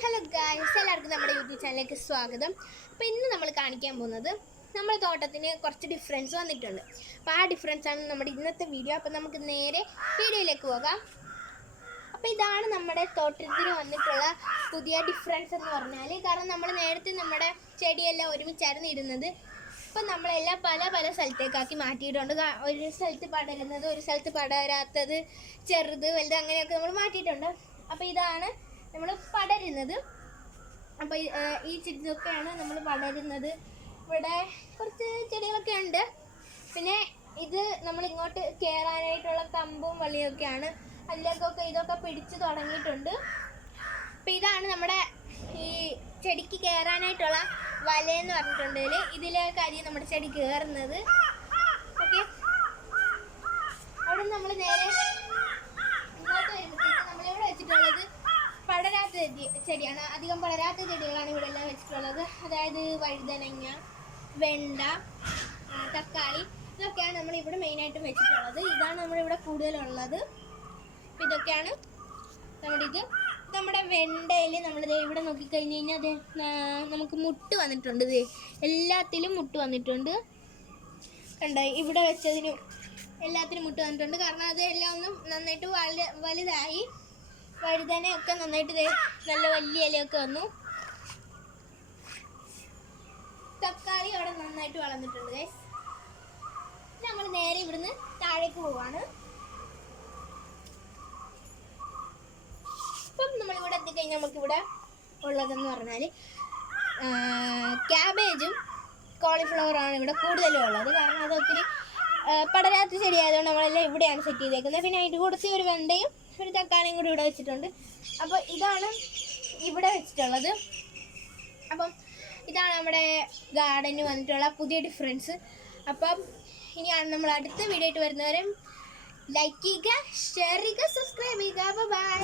Hello guys, എല്ലാവർക്കും നമ്മുടെ YouTube ചാനലിലേക്ക് സ്വാഗതം. അപ്പോൾ ഇന്ന് നമ്മൾ കാണിക്കാൻ പോകുന്നത് നമ്മുടെ തോട്ടത്തിന് കുറച്ച് ഡിഫറൻസ് വന്നിട്ടുണ്ട്. അപ്പോൾ ആ ഡിഫറൻസാണ് നമ്മുടെ ഇന്നത്തെ വീഡിയോ. അപ്പോൾ നമുക്ക് നേരെ വീഡിയോയിലേക്ക് പോകാം. അപ്പോൾ ഇതാണ് നമ്മുടെ തോട്ടത്തിന് വന്നിട്ടുള്ള പുതിയ ഡിഫറൻസ് എന്ന് പറഞ്ഞാൽ, കാരണം നമ്മൾ നേരത്തെ നമ്മുടെ ചെടിയെല്ലാം ഒരുമിച്ചായിരുന്നു ഇടുന്നത്. ഇപ്പം നമ്മളെല്ലാം പല പല സ്ഥലത്തേക്കാക്കി മാറ്റിയിട്ടുണ്ട്. ഒരു സ്ഥലത്ത് പടരുന്നത്, ഒരു സ്ഥലത്ത് പടരാത്തത്, ചെറുത് വലുത് അങ്ങനെയൊക്കെ നമ്മൾ മാറ്റിയിട്ടുണ്ട്. അപ്പോൾ ഇതാണ് നമ്മൾ പടരുന്നത്. അപ്പോൾ ഈ ചെടിയൊക്കെയാണ് നമ്മൾ പടരുന്നത്. ഇവിടെ കുറച്ച് ചെടികളൊക്കെ ഉണ്ട്. പിന്നെ ഇത് നമ്മൾ ഇങ്ങോട്ട് കയറാനായിട്ടുള്ള കമ്പും വള്ളിയൊക്കെയാണ്. അതിലേക്കൊക്കെ ഇതൊക്കെ പിടിച്ച് തുടങ്ങിയിട്ടുണ്ട്. അപ്പം ഇതാണ് നമ്മുടെ ഈ ചെടിക്ക് കയറാനായിട്ടുള്ള വലയെന്ന് പറഞ്ഞിട്ടുണ്ടെങ്കിൽ ഇതിലേക്കായിരിക്കും നമ്മുടെ ചെടി കയറുന്നത്. ഓക്കെ, അവിടെ നമ്മൾ നേരെ ഇങ്ങോട്ട് വരുമ്പോഴത്തേക്ക് നമ്മളിവിടെ വെച്ചിട്ടുള്ളത് പടരാത്ത ചെടിയാണ്. അധികം പടരാത്ത ചെടികളാണ് ഇവിടെ എല്ലാം വെച്ചിട്ടുള്ളത്. അതായത് വഴുതനങ്ങ, വെണ്ട, തക്കാളി, ഇതൊക്കെയാണ് നമ്മളിവിടെ മെയിനായിട്ടും വെച്ചിട്ടുള്ളത്. ഇതാണ് നമ്മളിവിടെ കൂടുതലുള്ളത്. ഇതൊക്കെയാണ് നമ്മുടെ വെണ്ടയിൽ നമ്മളിത് ഇവിടെ നോക്കിക്കഴിഞ്ഞ് കഴിഞ്ഞാൽ നമുക്ക് മുട്ട് വന്നിട്ടുണ്ട്. എല്ലാത്തിലും മുട്ട് വന്നിട്ടുണ്ട്. കണ്ടോ, ഇവിടെ വെച്ചതിനും എല്ലാത്തിനും മുട്ട് വന്നിട്ടുണ്ട്. കാരണം അത് എല്ലാം ഒന്നും നന്നായിട്ട് വലുതായി. വഴുതനയൊക്കെ നന്നായിട്ട് നല്ല വലിയ ഇലയൊക്കെ വന്നു. തക്കാളി അവിടെ നന്നായിട്ട് വളർന്നിട്ടുണ്ട് ഗൈസ്. നമ്മൾ നേരെ ഇവിടുന്ന് താഴേക്ക് പോവാണ്. ഇപ്പം നമ്മളിവിടെ എത്തിക്കഴിഞ്ഞാൽ നമുക്കിവിടെ ഉള്ളതെന്ന് പറഞ്ഞാൽ ക്യാബേജും കോളിഫ്ലവറാണ് ഇവിടെ കൂടുതലും ഉള്ളത്. കാരണം അത് ഒത്തിരി പടരാത്ത ചെടിയായതുകൊണ്ട് നമ്മളെല്ലാം ഇവിടെയാണ് സെറ്റ് ചെയ്തേക്കുന്നത്. പിന്നെ അതിൻ്റെ കൂടത്തിൽ ഒരു വെണ്ടയും ഒരു തക്കാളിയും കൂടി ഇവിടെ വെച്ചിട്ടുണ്ട്. അപ്പോൾ ഇതാണ് ഇവിടെ വെച്ചിട്ടുള്ളത്. അപ്പം ഇതാണ് നമ്മുടെ ഗാർഡന് വന്നിട്ടുള്ള പുതിയ ഡിഫറൻസ്. അപ്പം ഇനിയാണ് നമ്മൾ അടുത്ത വീഡിയോ ആയിട്ട് വരുന്നവരെ ലൈക്ക് ചെയ്യുക, ഷെയർ ചെയ്യുക, സബ്സ്ക്രൈബ് ചെയ്യുക. ബൈ.